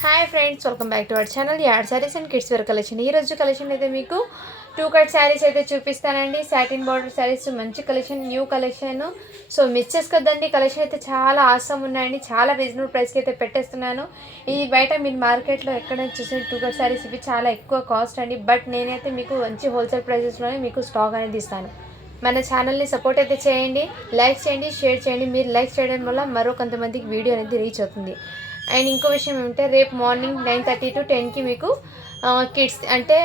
Hi friends welcome back to our channel ad saris and kids wear collection ఈ రోజు collection అయితే మీకు two cut saris అయితే చూపిస్తానండి. సాటిన్ బార్డర్ శారీస్ మంచి collection new collection so miss చేసుకోద్దండి. Collection అయితే చాలా ఆసం ఉన్నాయండి. చాలా రీజనబుల్ ప్రైస్కి అయితే పెట్టేస్తున్నాను. ఈ బయట మీరు మార్కెట్లో ఎక్కడ చూసిన టూ కట్ శారీస్ ఇవి చాలా ఎక్కువ కాస్ట్ అండి. బట్ నేనైతే మీకు మంచి హోల్సేల్ ప్రైసెస్లోనే మీకు స్టాక్ అనేది ఇస్తాను. మన ఛానల్ని సపోర్ట్ అయితే చేయండి. లైక్ చేయండి షేర్ చేయండి. మీరు లైక్ చేయడం వల్ల మరో కొంతమందికి వీడియో అనేది రీచ్ అవుతుంది. అండ్ ఇంకో విషయం ఏమంటే రేపు మార్నింగ్ నైన్ థర్టీ టు టెన్కి మీకు కిడ్స్ అంటే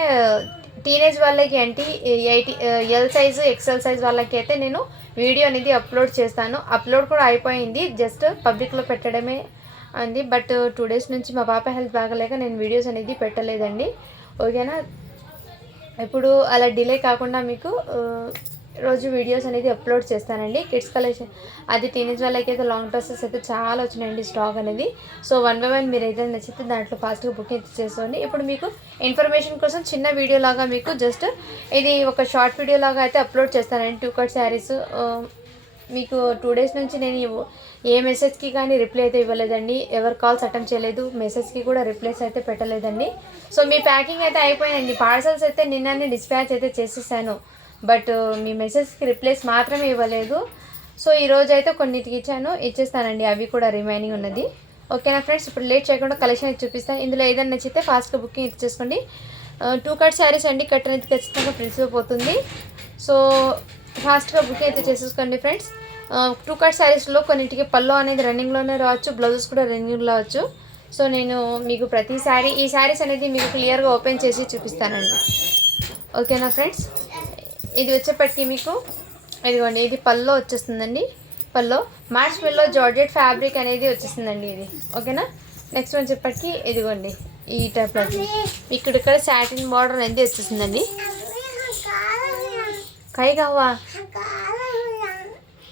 టీనేజ్ వాళ్ళకి అంటే eighty L size XL size వాళ్ళకి అయితే నేను వీడియో అనేది అప్లోడ్ చేస్తాను. అప్లోడ్ కూడా అయిపోయింది జస్ట్ పబ్లిక్లో పెట్టడమే అంది. బట్ టూ డేస్ నుంచి మా పాప హెల్త్ బాగలేక నేను వీడియోస్ అనేది పెట్టలేదండి. ఓకేనా? ఇప్పుడు అలా డిలే కాకుండా మీకు రోజు వీడియోస్ అనేది అప్లోడ్ చేస్తానండి. కిడ్స్ కలెక్షన్ అది టీనేజ్ వాళ్ళకి అయితే లాంగ్ డ్రెస్సెస్ అయితే చాలా వచ్చినాయండి స్టాక్ అనేది. సో వన్ బై వన్ మీరు ఏదైనా నచ్చితే దాంట్లో ఫాస్ట్గా బుకింగ్ చేసుకోండి ఇప్పుడు మీకు ఇన్ఫర్మేషన్ కోసం చిన్న వీడియో లాగా మీకు జస్ట్ ఇది ఒక షార్ట్ వీడియో లాగా అయితే అప్లోడ్ చేస్తానండి. టూ కట్ శారీస్ మీకు టూ డేస్ నుంచి నేను ఏ మెసేజ్కి కానీ రిప్లై అయితే ఇవ్వలేదండి. ఎవరు కాల్స్ అటెంప్ట్ చేయలేదు. మెసేజ్కి కూడా రిప్లైస్ అయితే పెట్టలేదండి. సో మీ ప్యాకింగ్ అయితే అయిపోయిందండి. పార్సల్స్ అయితే నిన్ననే డిస్పాచ్ అయితే చేసేసాను. బట్ uh, మీ మెసేజ్కి రిప్లైస్ మాత్రమే ఇవ్వలేదు. సో ఈరోజు అయితే కొన్నిటికి ఇచ్చాను. ఇచ్చేస్తానండి. అవి కూడా రిమైనింగ్ ఉన్నది. ఓకేనా ఫ్రెండ్స్? ఇప్పుడు లేట్ చేయకుండా కలెక్షన్ అయితే చూపిస్తాను ఇందులో ఏదైనా నచ్చితే ఫాస్ట్గా బుకింగ్ ఇచ్చేసుకోండి uh, టూ కట్ శారీస్ అండి. కట్ అనేది ఖచ్చితంగా ఫ్రిడ్జ్లో పోతుంది. సో ఫాస్ట్గా బుకింగ్ అయితే చేసేసుకోండి ఫ్రెండ్స్. Uh, టూ కట్ శారీస్లో కొన్నింటికి పల్లో అనేది రన్నింగ్లోనే రావచ్చు. బ్లౌజెస్ కూడా రన్నింగ్లో రావచ్చు. సో నేను మీకు ప్రతి శారీ ఈ శారీస్ అనేది మీకు క్లియర్గా ఓపెన్ చేసి చూపిస్తానండి. ఓకేనా ఫ్రెండ్స్? ఇది వచ్చేప్పటికి మీకు ఇదిగోండి ఇది పల్లో వచ్చేస్తుందండి. పల్లో మ్యాచ్ మిల్లో జార్జెట్ ఫ్యాబ్రిక్ అనేది వచ్చేస్తుందండి ఇది. ఓకేనా? నెక్స్ట్ వచ్చేప్పటికి ఇదిగోండి ఈ టైప్లో ఇక్కడ ఇక్కడ సాటిన్ బార్డర్ అనేది వచ్చేస్తుందండి. కై కావా?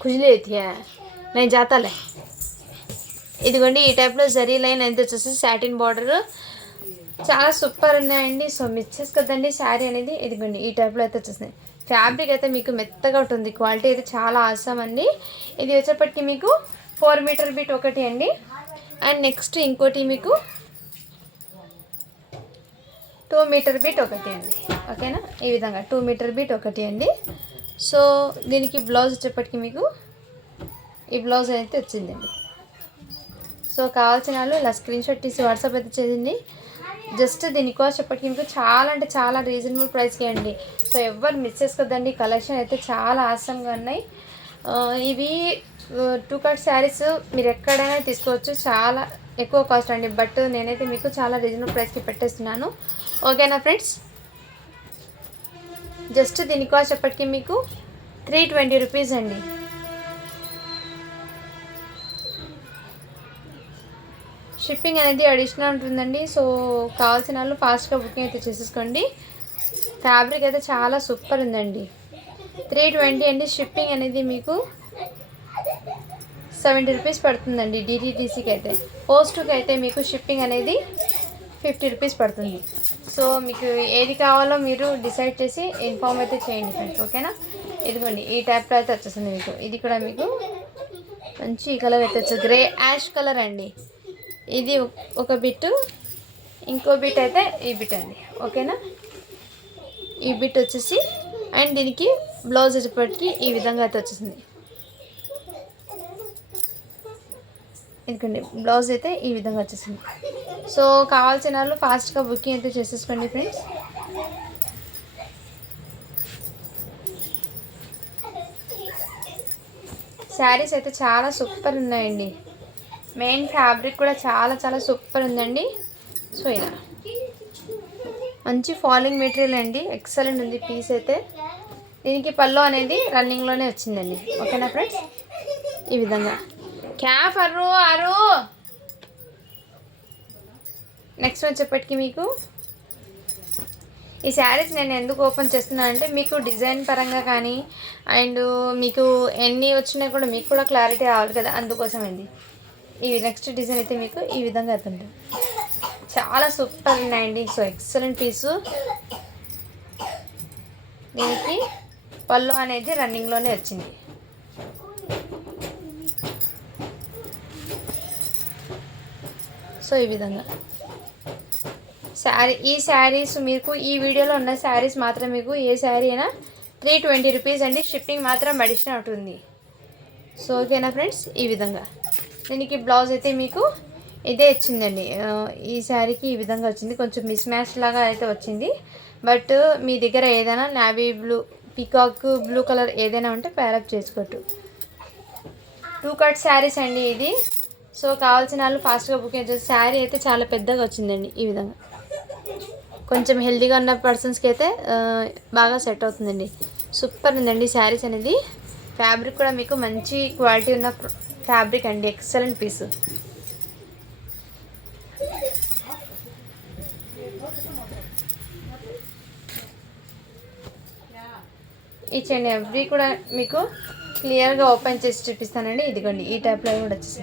కుజిలేతియా నేను జాతాలే. ఇదిగోండి ఈ టైప్లో జరీ లైన్ అనేది వచ్చేసి సాటిన్ బార్డర్ చాలా సూపర్ ఉన్నాయండి. సో మిచ్చెస్ కదండి శారీ అనేది ఇదిగోండి ఈ టైప్లో అయితే వచ్చేసింది. ఫ్యాబ్రిక్ అయితే మీకు మెత్తగా ఉంటుంది. క్వాలిటీ అయితే చాలా ఆసం అండి. ఇది వచ్చేప్పటికి మీకు ఫోర్ మీటర్ బీట్ ఒకటి అండి. అండ్ నెక్స్ట్ ఇంకోటి మీకు టూ మీటర్ బీట్ ఒకటి అండి. ఓకేనా ఈ విధంగా టూ మీటర్ బీట్ ఒకటి అండి. సో దీనికి బ్లౌజ్ వచ్చేప్పటికి మీకు ఈ బ్లౌజ్ అయితే వచ్చిందండి సో కావాల్సిన వాళ్ళు ఇలా స్క్రీన్ షాట్ తీసి వాట్సాప్ అయితే చేసింది జస్ట్ దీని కాస్ట్ ఎప్పటికీ మీకు చాలా అంటే చాలా రీజనబుల్ ప్రైస్కి అండి. సో ఎవరు మిస్ చేసుకోద్దండి కలెక్షన్ అయితే చాలా ఆసంగా ఉన్నాయి. ఇవి టూ కట్ శారీస్ మీరు ఎక్కడైనా తీసుకోవచ్చు. చాలా ఎక్కువ కాస్ట్ అండి. బట్ నేనైతే మీకు చాలా రీజనబుల్ ప్రైస్కి పెట్టేస్తున్నాను. ఓకేనా ఫ్రెండ్స్ జస్ట్ దీని కాస్ట్ ఎప్పటికీ మీకు త్రీ ట్వంటీ రూపీస్ అండి. షిప్పింగ్ అనేది అడిషనల్ ఉంటుందండి. సో కావాల్సిన వాళ్ళు ఫాస్ట్గా బుకింగ్ అయితే చేసేసుకోండి. ఫ్యాబ్రిక్ అయితే చాలా సూపర్ ఉందండి. త్రీ ట్వంటీ అండి షిప్పింగ్ అనేది మీకు సెవెంటీ రూపీస్ పడుతుందండి డిటీటీసీకి అయితే. పోస్ట్కి అయితే మీకు షిప్పింగ్ అనేది ఫిఫ్టీ రూపీస్ పడుతుంది. సో మీకు ఏది కావాలో మీరు డిసైడ్ చేసి ఇన్ఫామ్ అయితే చేయండి ఫ్రెండ్స్ ఓకేనా? ఇదిగోండి ఈ టైప్లో అయితే వచ్చేస్తుంది మీకు. ఇది కూడా మీకు మంచి కలర్ అయితే వచ్చేది గ్రే యాష్ కలర్ అండి. ఇది ఒక బిట్ ఇంకో బిట్ అయితే ఈ బిట్ అండి. ఓకేనా? ఈ బిట్ వచ్చేసి అండ్ దీనికి బ్లౌజ్ వచ్చేప్పటికి ఈ విధంగా అయితే వచ్చేసింది. ఎందుకండి బ్లౌజ్ అయితే ఈ విధంగా వచ్చేసింది. సో కావాల్సిన వాళ్ళు ఫాస్ట్గా బుకింగ్ అయితే చేసేసుకోండి ఫ్రెండ్స్. శారీస్ అయితే చాలా సూపర్ ఉన్నాయండి. మెయిన్ ఫ్యాబ్రిక్ కూడా చాలా చాలా సూపర్ ఉందండి. సో ఇలా. మంచి ఫాలింగ్ మెటీరియల్ అండి. ఎక్సలెంట్ ఉంది పీస్ అయితే. దీనికి పల్లో అనేది రన్నింగ్లోనే వచ్చిందండి. ఓకేనా ఫ్రెండ్స్? ఈ విధంగా. క్యాప్ అరు అరు నెక్స్ట్ వచ్చేప్పటికి మీకు. ఈ శారీస్ నేను ఎందుకు ఓపెన్ చేస్తున్నాను అంటే మీకు డిజైన్ పరంగా కానీ అండ్ మీకు ఎన్ని వచ్చినా కూడా మీకు కూడా క్లారిటీ రావాలి కదా అందుకోసమండి. ఈ నెక్స్ట్ డిజైన్ అయితే మీకు ఈ విధంగా అవుతుంది చాలా సూపర్ ఉన్నాయండి సో ఎక్సలెంట్ పీసు దీనికి పళ్ళు అనేది రన్నింగ్లోనే వచ్చింది. సో ఈ విధంగా. శారీ ఈ శారీస్ మీకు ఈ వీడియోలో ఉన్న శారీస్ మాత్రం మీకు ఏ శారీ అయినా త్రీ ట్వంటీ రూపీస్ అండి. షిప్పింగ్ మాత్రం అడిషనల్ ఉంటుంది సో ఓకేనా ఫ్రెండ్స్ ఈ విధంగా. దీనికి బ్లౌజ్ అయితే మీకు ఇదే వచ్చిందండి ఈ శారీకి ఈ విధంగా వచ్చింది. కొంచెం మిస్ మ్యాచ్ లాగా అయితే వచ్చింది. బట్ మీ దగ్గర ఏదైనా navy blue peacock blue colour ఏదైనా ఉంటే ప్యారప్ చేసుకోవచ్చు. టూ కట్ శారీస్ అండి ఇది. సో కావాల్సిన వాళ్ళు ఫాస్ట్గా బుకింగ్ చేసి శారీ అయితే చాలా పెద్దగా వచ్చిందండి ఈ విధంగా. కొంచెం హెల్దీగా ఉన్న పర్సన్స్కి అయితే బాగా సెట్ అవుతుందండి. సూపర్ ఉందండి శారీస్ అనేది. ఫ్యాబ్రిక్ కూడా మీకు మంచి క్వాలిటీ ఉన్న ఫ్యాబ్రిక్ అండి excellent piece. Each and every కూడా మీకు క్లియర్గా ఓపెన్ చేసి చూపిస్తానండి. ఇదిగోండి ఈ టైప్లో కూడా వచ్చేసి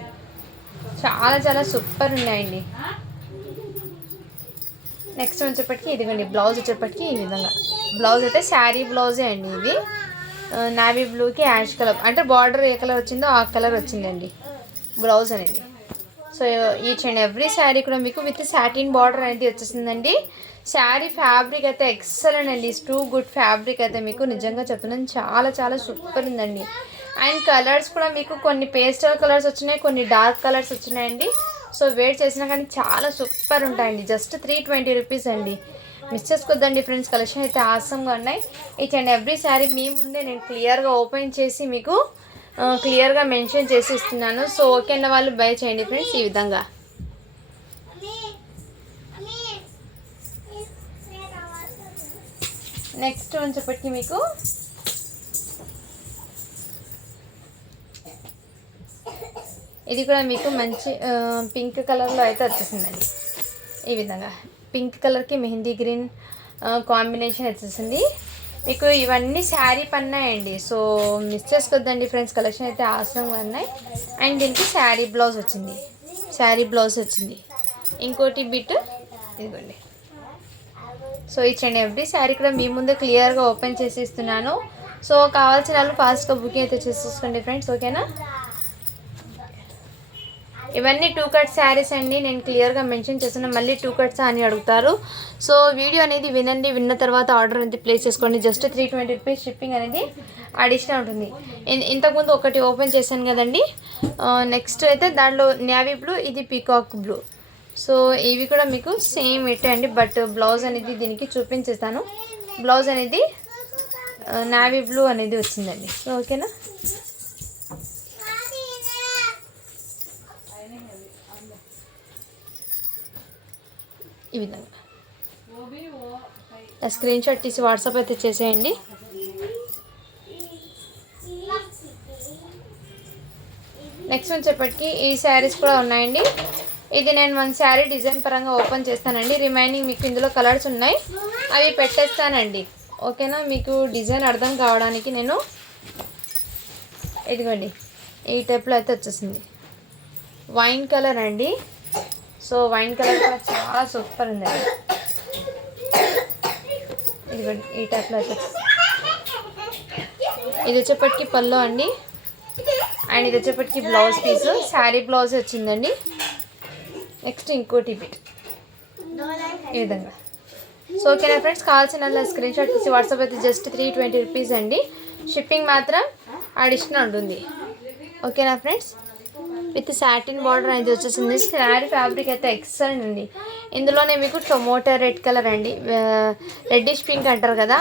చాలా చాలా సూపర్ ఉన్నాయండి. నెక్స్ట్ వచ్చేప్పటికి ఇదిగోండి బ్లౌజ్ వచ్చేప్పటికి ఈ విధంగా. బ్లౌజ్ అయితే శారీ బ్లౌజే అండి ఇది నావీ బ్లూకి యాష్ కలర్ అంటే బార్డర్ ఏ కలర్ వచ్చిందో ఆ కలర్ వచ్చిందండి. బ్లౌజ్ అనేది. So each and every sari కూడా మీకు విత్ సాటిన్ బార్డర్ అనేది వచ్చేసిందండి. శారీ ఫ్యాబ్రిక్ అయితే ఎక్సలెంట్ అండి. టూ గుడ్ ఫ్యాబ్రిక్ అయితే మీకు నిజంగా చెప్తున్నాను. చాలా చాలా సూపర్ ఉందండి. అండ్ కలర్స్ కూడా మీకు కొన్ని పేస్టల్ కలర్స్ వచ్చినాయి కొన్ని డార్క్ కలర్స్ వచ్చినాయండి. సో వెయిట్ చేసినా కానీ చాలా సూపర్ ఉంటాయండి. జస్ట్ త్రీ ట్వంటీ రూపీస్ అండి. మిస్ చేసుకోద్దండి ఫ్రెండ్స్. కలెక్షన్ అయితే ఆసంగా ఉన్నాయి. ఈచ్ అండ్ ఎవ్రీ శారీ మీ ముందే నేను క్లియర్గా ఓపెన్ చేసి మీకు క్లియర్గా మెన్షన్ చేసి ఇస్తున్నాను. సో ఓకే అన్న వాళ్ళు బై చేయండి ఫ్రెండ్స్ ఈ విధంగా. నెక్స్ట్ వచ్చేప్పటికి మీకు. ఇది కూడా మీకు మంచి పింక్ కలర్లో అయితే వచ్చేసిందండి. ఈ విధంగా. పింక్ కలర్కి మెహందీ గ్రీన్ కాంబినేషన్ వచ్చేసింది. మీకు ఇవన్నీ శారీ పన్నాయండి. సో మిస్ చేసుకోద్దండి ఫ్రెండ్స్ కలెక్షన్ అయితే ఆసంగా ఉన్నాయి. అండ్ దీనికి శారీ బ్లౌజ్ వచ్చింది. శారీ బ్లౌజ్ వచ్చింది. ఇంకోటి బిట్ ఇదిగోండి. సో ఈ అండ్ ఎవ్రీ శారీ కూడా మీ ముందే క్లియర్గా ఓపెన్ చేసి ఇస్తున్నాను. సో కావాల్సిన వాళ్ళు ఫాస్ట్గా బుకింగ్ అయితే చేసేసుకోండి ఫ్రెండ్స్ ఓకేనా? ఇవన్నీ టూ కట్ శారీస్ అండి. నేను క్లియర్గా మెన్షన్ చేస్తున్నా. మళ్ళీ టూ కట్స్ అని అడుగుతారు. సో వీడియో అనేది వినండి. విన్న తర్వాత ఆర్డర్ అనేది ప్లేస్ చేసుకోండి. Just three twenty rupees shipping అనేది అడిషనల్ ఉంటుంది. ఇన్- ఇంతకుముందు ఒకటి ఓపెన్ చేశాను కదండి. నెక్స్ట్ అయితే దాంట్లో నేవీ బ్లూ ఇది పీకాక్ బ్లూ సో ఇవి కూడా మీకు సేమ్ ఇట్టే అండి. బట్ బ్లౌజ్ అనేది దీనికి చూపించేస్తాను. బ్లౌజ్ అనేది నావీ బ్లూ అనేది వచ్చిందండి. సో ఓకేనా ఈ విధంగా. స్క్రీన్ షాట్ తీసి వాట్సాప్ అయితే చేసేయండి. నెక్స్ట్ వచ్చేప్పటికి ఈ శారీస్ కూడా ఉన్నాయండి. ఇది నేను మన శారీ డిజైన్ పరంగా ఓపెన్ చేస్తానండి. రిమైనింగ్ మీకు ఇందులో కలర్స్ ఉన్నాయి. అవి పెట్టేస్తానండి. ఓకేనా? మీకు డిజైన్ అర్థం కావడానికి నేను ఇదిగోండి. ఈ టైప్లో అయితే వచ్చేసింది. వైన్ కలర్ అండి. సో వైన్ కలర్ కూడా చాలా సూపర్ ఉంది. ఇదిగోండి ఈ టైప్లో అయితే ఇది వచ్చేప్పటికి పళ్ళు అండి. అండ్ ఇది వచ్చేప్పటికి బ్లౌజ్ పీస్. శారీ బ్లౌజ్ వచ్చిందండి. నెక్స్ట్ ఇంకోటి బిట్ ఈ విధంగా. సో ఓకేనా ఫ్రెండ్స్? కావాల్సిన స్క్రీన్ షాట్ తీసి వాట్సాప్ అయితే జస్ట్ త్రీ ట్వంటీ రూపీస్ అండి. షిప్పింగ్ మాత్రం అడిషనల్ ఉంటుంది. ఓకేనా ఫ్రెండ్స్? విత్ సాటిన్ బార్డర్ అనేది వచ్చేసింది. శారీ ఫ్యాబ్రిక్ అయితే ఎక్సలెంట్ అండి. ఇందులోనే మీకు టొమాటో రెడ్ కలర్ అండి. రెడ్డిష్ పింక్ అంటారు కదా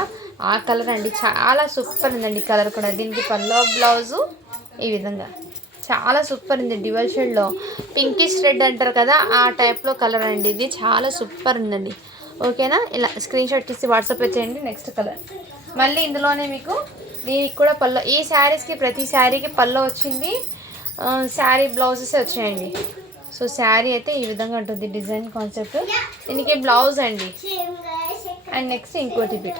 ఆ కలర్ అండి. చాలా సూపర్ ఉందండి కలర్ కూడా. దీనికి పల్లో బ్లౌజు ఈ విధంగా. చాలా సూపర్ ఉంది డివల్ షేడ్లో. పింకిష్ రెడ్ అంటారు కదా ఆ టైప్లో కలర్ అండి ఇది. చాలా సూపర్ ఉందండి. ఓకేనా? ఇలా స్క్రీన్ షాట్ తీసి వాట్సాప్ చేయండి. Next colour. మళ్ళీ ఇందులోనే మీకు దీనికి కూడా పల్లో ఈ శారీస్కి ప్రతి శారీకి పల్లో వచ్చింది. శారీ బ్లౌజెస్ వచ్చాయండి. సో శారీ అయితే ఈ విధంగా ఉంటుంది డిజైన్ కాన్సెప్ట్. దీనికి బ్లౌజ్ అండి. అండ్ నెక్స్ట్ ఇంకోటి బిట్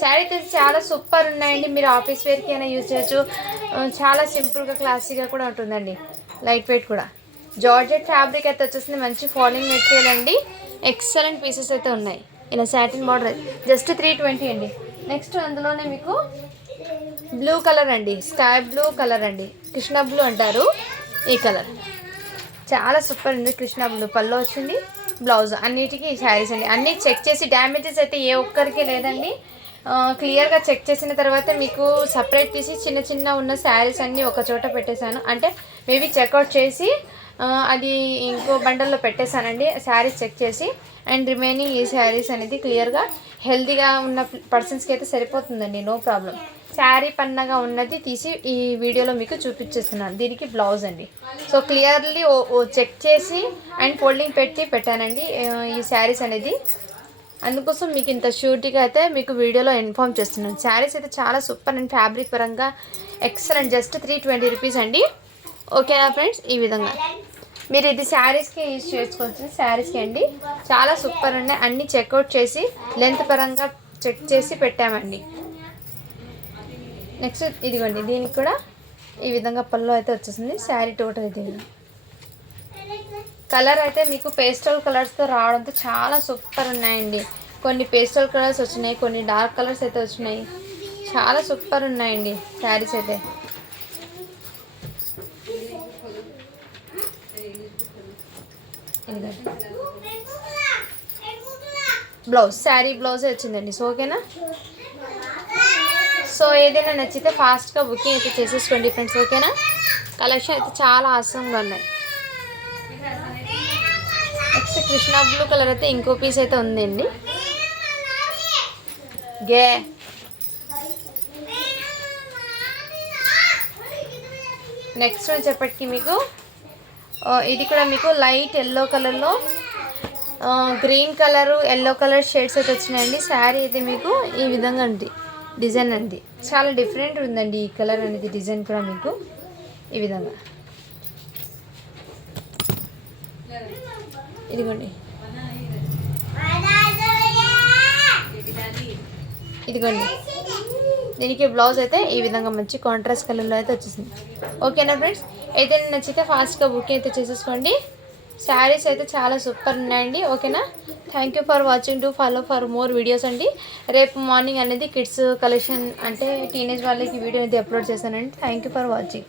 శారీ అయితే చాలా సూపర్ ఉన్నాయండి. మీరు ఆఫీస్ వేర్కి అయినా యూజ్ చేయొచ్చు. చాలా సింపుల్గా క్లాసీగా కూడా ఉంటుందండి. లైట్ వెయిట్ కూడా. జార్జెట్ ఫ్యాబ్రిక్ అయితే వచ్చేసింది. మంచి ఫాలింగ్ మెటీరియల్ అండి. ఎక్సలెంట్ పీసెస్ అయితే ఉన్నాయి. ఇలా satin border. Just three twenty అండి. నెక్స్ట్ అందులోనే మీకు బ్లూ కలర్ అండి. స్కై బ్లూ కలర్ అండి. కృష్ణ బ్లూ అంటారు ఈ కలర్. చాలా సూపర్ ఉంది కృష్ణ బ్లూ పళ్ళు వచ్చింది బ్లౌజ్. అన్నిటికీ ఈ శారీస్ అండి. అన్నీ చెక్ చేసి డ్యామేజెస్ అయితే ఏ ఒక్కరికి లేదండి. క్లియర్గా చెక్ చేసిన తర్వాత మీకు సపరేట్ తీసి చిన్న చిన్న ఉన్న శారీస్ అన్నీ ఒక చోట పెట్టేశాను. అంటే మేబీ చెక్అవుట్ చేసి అది ఇంకో బండల్లో పెట్టేశానండి. శారీస్ చెక్ చేసి అండ్ రిమైనింగ్ ఈ శారీస్ అనేది క్లియర్గా హెల్తీగా ఉన్న పర్సన్స్కి అయితే సరిపోతుందండి. No problem. శారీ పన్నగా ఉన్నది తీసి ఈ వీడియోలో మీకు చూపించేస్తున్నాను. దీనికి బ్లౌజ్ అండి. సో క్లియర్లీ చెక్ చేసి అండ్ ఫోల్డింగ్ పెట్టి పెట్టానండి. ఈ శారీస్ అనేది. అందుకోసం మీకు ఇంత షూరిటీగా అయితే మీకు వీడియోలో ఇన్ఫామ్ చేస్తున్నాను. శారీస్ అయితే చాలా సూపర్ అండ్ ఫ్యాబ్రిక్ పరంగా excellent. Just three twenty rupees అండి. ఓకేనా ఫ్రెండ్స్? ఈ విధంగా. మీరు ఇది శారీస్కి యూజ్ చేసుకోవచ్చు శారీస్కి అండి. చాలా సూపర్ ఉన్నాయి అన్నీ చెక్అవుట్ చేసి లెంత్ పరంగా చెక్ చేసి పెట్టామండి. నెక్స్ట్ ఇదిగోండి దీనికి కూడా ఈ విధంగా పళ్ళు అయితే వచ్చేసింది. శారీ టోటల్ ఇది. కలర్ అయితే మీకు పేస్టల్ కలర్స్తో రావడంతో చాలా సూపర్ ఉన్నాయండి. కొన్ని పేస్టల్ కలర్స్ వచ్చినాయి కొన్ని డార్క్ కలర్స్ అయితే వచ్చినాయి. చాలా సూపర్ ఉన్నాయండి శారీస్ అయితే. బ్లౌజ్ శారీ బ్లౌజే వచ్చిందండి. సో ఓకేనా సో ఏదైనా నచ్చితే ఫాస్ట్గా బుకింగ్ అయితే చేసేసుకోండి ఫ్రెండ్స్ ఓకేనా? కలెక్షన్ అయితే చాలా ఆసంగా ఉన్నాయి. నెక్స్ట్ కృష్ణ బ్లూ కలర్ అయితే ఇంకో పీస్ అయితే ఉందండి. గే. నెక్స్ట్ వచ్చేప్పటికి మీకు. ఇది కూడా మీకు లైట్ ఎల్లో కలర్లో green colour yellow colour shades అయితే వచ్చినాయండి. శారీ అయితే మీకు ఈ విధంగా ఉంది. డిజైన్ అండి. చాలా డిఫరెంట్ ఉందండి ఈ కలర్ అనేది డిజైన్ కూడా మీకు ఈ విధంగా. ఇదిగోండి. ఇదిగోండి. దీనికి బ్లౌజ్ అయితే ఈ విధంగా మంచి కాంట్రాస్ట్ కలర్లో అయితే వచ్చేసింది. ఓకేనా ఫ్రెండ్స్? అయితే నచ్చితే ఫాస్ట్గా బుకింగ్ అయితే చేసేసుకోండి. శారీస్ అయితే చాలా సూపర్ ఉన్నాయండి ఓకేనా? Thank you for watching to follow for more videos అండి. రేపు మార్నింగ్ అనేది కిడ్స్ కలెక్షన్ అంటే టీనేజ్ వాళ్ళకి వీడియో అయితే అప్లోడ్ చేశానండి. Thank you for watching